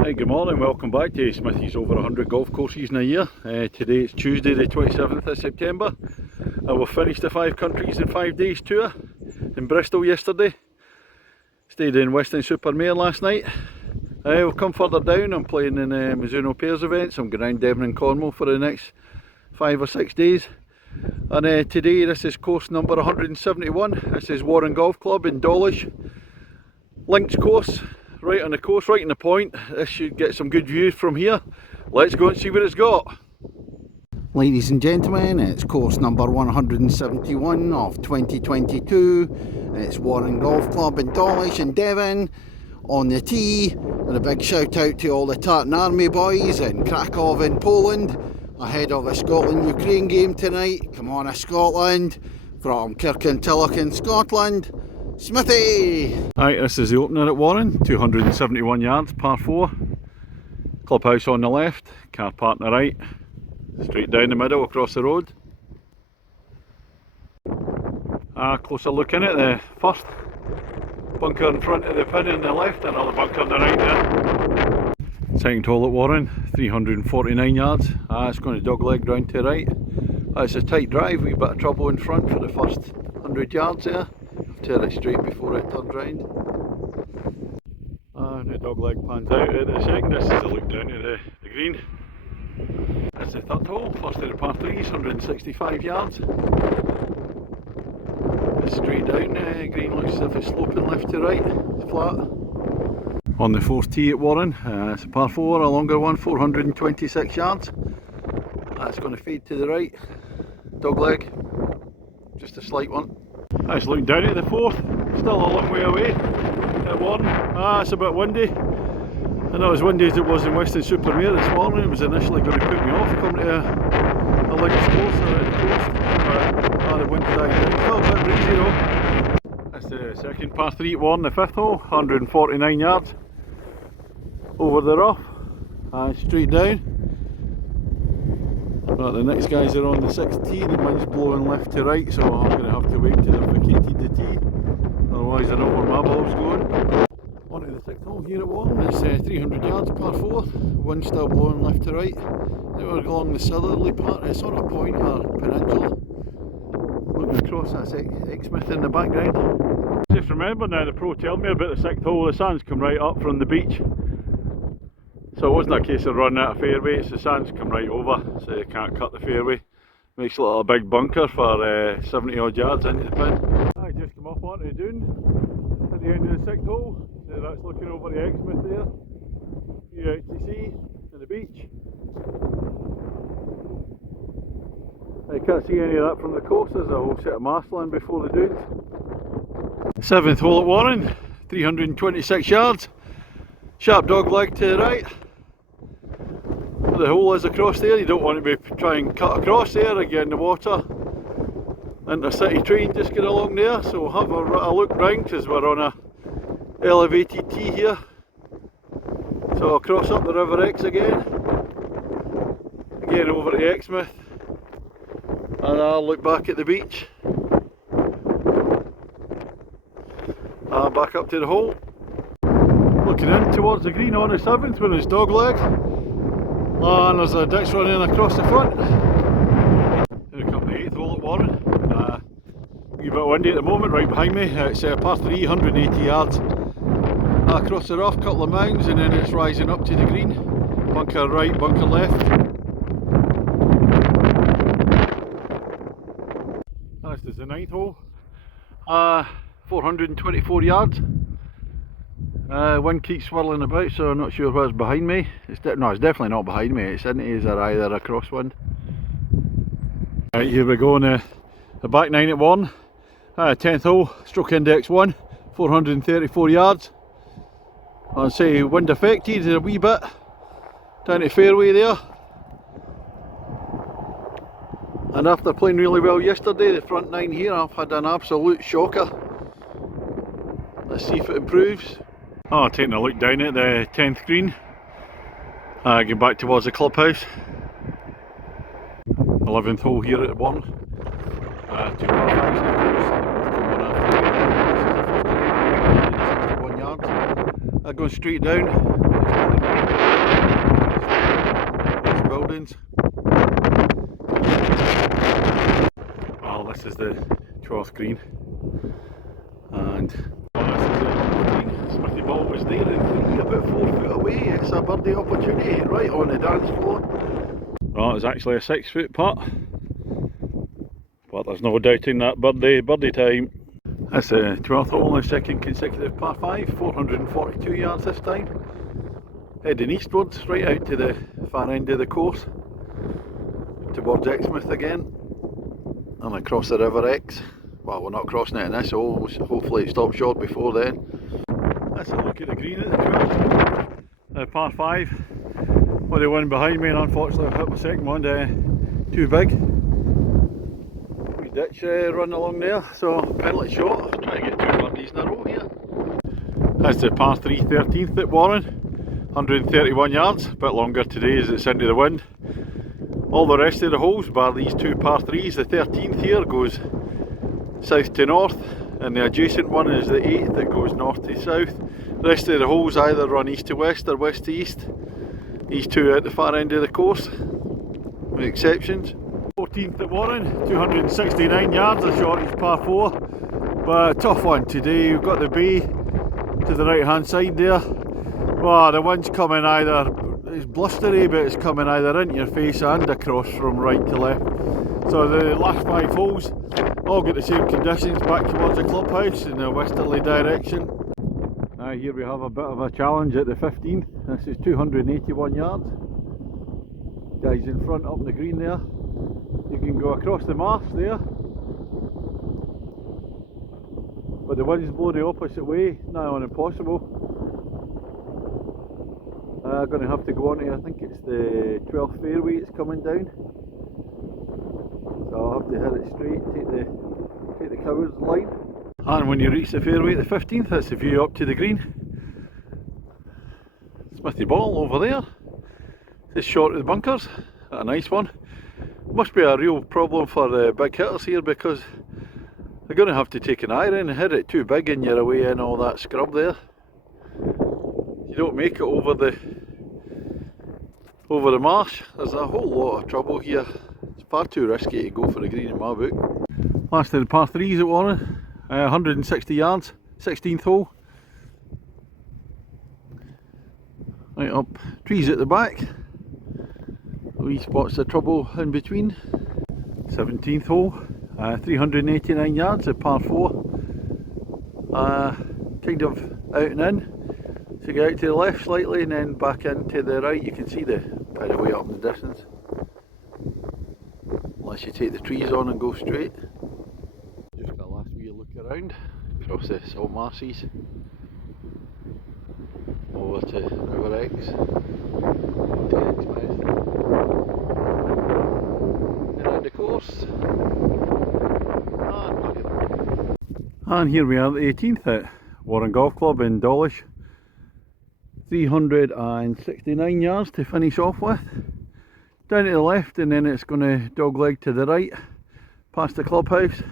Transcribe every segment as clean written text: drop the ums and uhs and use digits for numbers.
Hi, good morning, welcome back to Smithy's over 100 golf courses in a year. Today it's Tuesday the 27th of September. We've finished the 5 countries in 5 days tour in Bristol yesterday. Stayed in Weston-super-Mare last night. We've come further down. I'm playing in Mizuno Pairs events. I'm going around Devon and Cornwall for the next 5 or 6 days. And today this is course number 171. This is Warren Golf Club in Dawlish. Links course. Right on the course, right in the point. This should get some good views from here. Let's go and see what it's got. Ladies and gentlemen, it's course number 171 of 2022. It's Warren Golf Club in Dawlish in Devon. On the tee, and a big shout out to all the Tartan Army boys in Krakow in Poland ahead of a Scotland-Ukraine game tonight. Come on, Scotland, from Kirkintilloch in Scotland. Smithy! Right, this is the opener at Warren, 271 yards, par 4. Clubhouse on the left, car park on the right, straight down the middle across the road. Closer look in at the first. Bunker in front of the pin on the left, another bunker on the right there. Second hole at Warren, 349 yards. It's going to dogleg round to the right. It's a tight drive, wee bit of trouble in front for the first 100 yards there. Turn it straight before it turns round. And the dogleg pans out at the second. This is a look down to the green. That's the third hole, first of the par 3s, 165 yards. It's straight down, green looks as if it's sloping left to right, it's flat. On the fourth tee at Warren, it's a par 4, a longer one, 426 yards. That's going to fade to the right, dogleg, just a slight one. Let's look down at the fourth, still a long way away at Warren. It's a bit windy. And not as windy as it was in Weston-super-Mare this morning. It was initially going to put me off coming to a links course at the coast. But the wind died down. Still a bit breezy though. That's the second par 3 at Warren, the fifth hole, 149 yards. Over the rough, straight down. But the next guys are on the 6th tee, the wind's blowing left to right, so I'm going to have to wait till they've vacated the tee, otherwise I know where my ball's going. On to the 6th hole here at Warren, it's 300 yards, par 4, wind still blowing left to right. We're along the southerly part, it's on a point or peninsula. Looking across, that's Smith in the background. Just remember now, the pro told me about the 6th hole, the sands come right up from the beach. So it wasn't a case of running out of fairway, it's the sands come right over, so you can't cut the fairway. Makes it a big bunker for 70 odd yards into the pin. I just come up onto the dune at the end of the 6th hole, so that's looking over the Exmouth there. You're out to sea and the beach. I can't see any of that from the coast, there's a whole set of marshland before the dunes. 7th hole at Warren, 326 yards. Sharp dog leg to the right. The hole is across there, you don't want to be trying to cut across there again in the water. Intercity train just get along there, so we'll have a look round because we're on a elevated tee here. So I'll cross up the River Ex again over to Exmouth, and I'll look back at the beach. Back up to the hole. Looking in towards the green on the 7th when it's dogleg. And there's a ditch running across the front. Here we come to the 8th hole at Warren. A wee bit windy at the moment right behind me. It's par 3, 180 yards. Across the rough, couple of mounds, and then it's rising up to the green. Bunker right, bunker left. This is the 9th hole. 424 yards. Wind keeps swirling about, so I'm not sure what's behind me. It's definitely not behind me. It's into his or either a crosswind. Right, here we go on the back 9 at Warren. 10th hole, stroke index 1, 434 yards. I'd say wind affected a wee bit down the fairway there. And after playing really well yesterday, the front 9 here, I've had an absolute shocker. Let's see if it improves. Taking a look down at the 10th green. Going back towards the clubhouse. 11th hole here at Warren. 2 par 5s in the course, and they both come on after 161 yards. going straight down. These buildings. Well, this is the 12th green, and this is the green. Smithy ball was there in 3, about 4 foot away. It's a birdie opportunity right on the dance floor. Well, it's actually a 6 foot putt, but there's no doubting that birdie time. That's the 12th hole in the second consecutive par 5, 442 yards this time. Heading eastwards, right out to the far end of the course, towards Exmouth again, and across the River Ex. Well, we're not crossing it in this hole, hopefully it stops short before then. Let's have a look at the green at the 12th. Par 5. Well, the one behind me, and unfortunately I hit my second one too big. Wee ditch run along there, so penalty shot. I'll try to get 2 birdies in a row here. That's the par 3 13th at Warren, 131 yards, a bit longer today as it's into the wind. All the rest of the holes, bar these 2 par 3s, the 13th here goes south to north, and the adjacent one is the 8th that goes north to south. The rest of the holes either run east to west or west to east. These 2 at the far end of the course, with exceptions. 14th at Warren, 269 yards, a shortish par 4, but a tough one today. We've got the bay to the right hand side there. Well, the wind's coming either, it's blustery, but it's coming either into your face and across from right to left. So the last 5 holes all get the same conditions, back towards the clubhouse in a westerly direction. Now here we have a bit of a challenge at the 15th. This is 281 yards. Guys in front up the green there. You can go across the marsh there, but the winds blow the opposite way, now on impossible. I'm going to have to go on to, I think it's the 12th fairway it's coming down. So I'll have to hit it straight, take the coward's line. And when you reach the fairway at the 15th, that's the view up to the green. Smithy ball over there, just short of the bunkers, a nice one. Must be a real problem for the big hitters here, because they're going to have to take an iron and hit it too big and you're away in all that scrub there. You don't make it over the marsh, there's a whole lot of trouble here. It's far too risky to go for the green in my book. Last of the par 3s at Warren, 160 yards, 16th hole. Right up, trees at the back. Wee spots of trouble in between. 17th hole, 389 yards, a par 4. Kind of out and in. So you get out to the left slightly and then back into the right. You can see the pin way up in the distance. Unless you take the trees on and go straight. Just got a last wee look around, across the salt marshes, over to River Ex, to Exmouth, around the course, and look at that. And here we are at the 18th at Warren Golf Club in Dawlish. 369 yards to finish off with. Down to the left, and then it's going to dogleg to the right, past the clubhouse.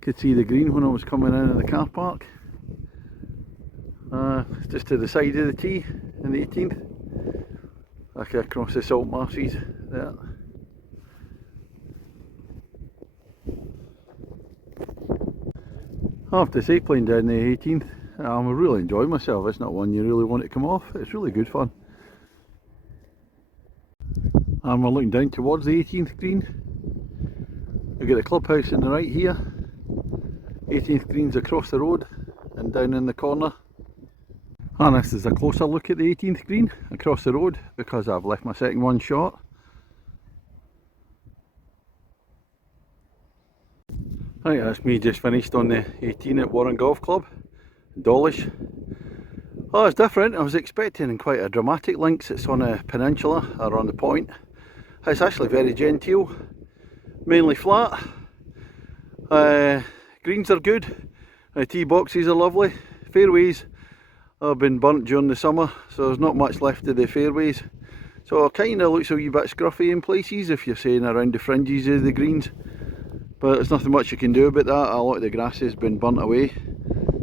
Could see the green when I was coming in at the car park. Just to the side of the tee in the 18th, back across the salt marshes there. I have to say, playing down the 18th, I'm really enjoying myself. It's not one you really want to come off. It's really good fun. And we're looking down towards the 18th green. We've got the clubhouse on the right here. 18th green's across the road and down in the corner. And this is a closer look at the 18th green across the road, because I've left my second one short. Right, that's me just finished on the 18 at Warren Golf Club, Dawlish. Oh, it's different. I was expecting quite a dramatic links. It's on a peninsula, or on the point. It's actually very genteel, mainly flat. Greens are good, tee boxes are lovely, fairways have been burnt during the summer, so there's not much left of the fairways. So it kind of looks a wee bit scruffy in places if you're saying around the fringes of the greens. But there's nothing much you can do about that. A lot of the grass has been burnt away.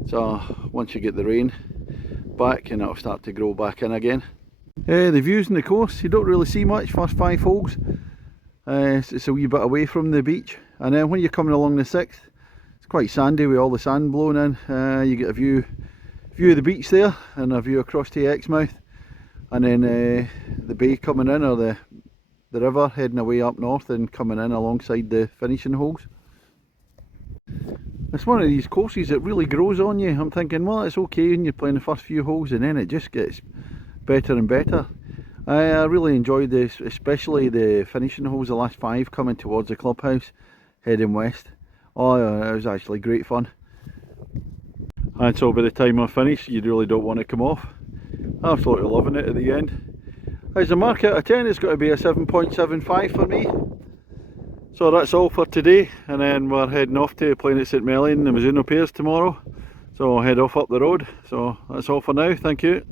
So once you get the rain, back and it'll start to grow back in again. The views on the course, you don't really see much first 5 holes. It's a wee bit away from the beach, and then when you're coming along the 6th, it's quite sandy with all the sand blowing in. You get a view of the beach there and a view across to Exmouth, and then the bay coming in, or the river heading away up north and coming in alongside the finishing holes. It's one of these courses that really grows on you. I'm thinking, well, it's okay when you're playing the first few holes, and then it just gets better and better. I really enjoyed this, especially the finishing holes, the last 5 coming towards the clubhouse, heading west. Oh, it was actually great fun. And so by the time I finish, you really don't want to come off. Absolutely loving it at the end. As a mark out of 10, it's got to be a 7.75 for me. So that's all for today, and then we're heading off to playing at St Mellon and the Mizuno Piers tomorrow. So I'll head off up the road. So that's all for now, thank you.